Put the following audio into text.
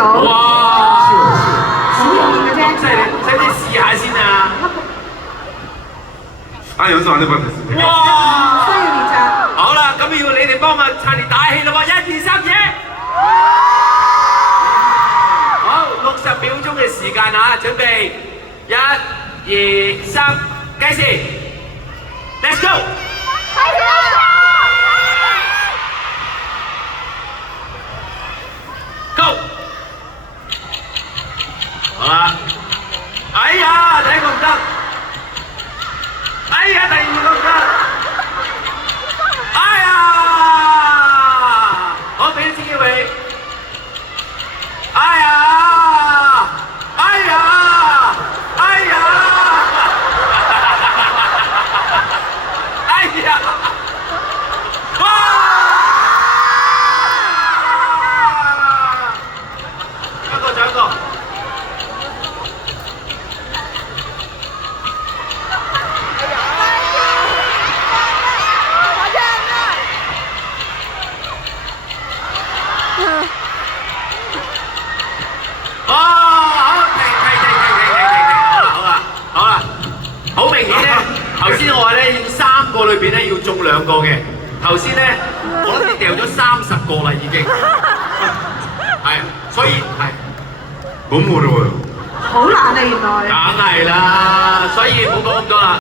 到。哇！好容易嘅啫。犀利，使唔使試下先啊？ 연습 안 해봤습니다. 哇！需要練習。好啦，咁要你哋幫我撐年打氣啦喎！1、2、3，嘢！好，60秒鐘嘅時間啊，準備1、2、3，計時 ，Let's go！ Go！ 好啦，哎呀，第一個唔得，哎呀，第二個唔得，哎呀，我俾啲機會，哎呀，哎呀，哎呀，哎呀，哇！ 仲有一個。哦，好，停，好啦，好明顯咧，頭先我話咧要3個裏邊咧要中2個嘅，頭先咧我諗你掉咗30個啦已經，係，所以係。 너무 어려워요. 好難啊，原來。梗係啦，所以冇講咁多啦。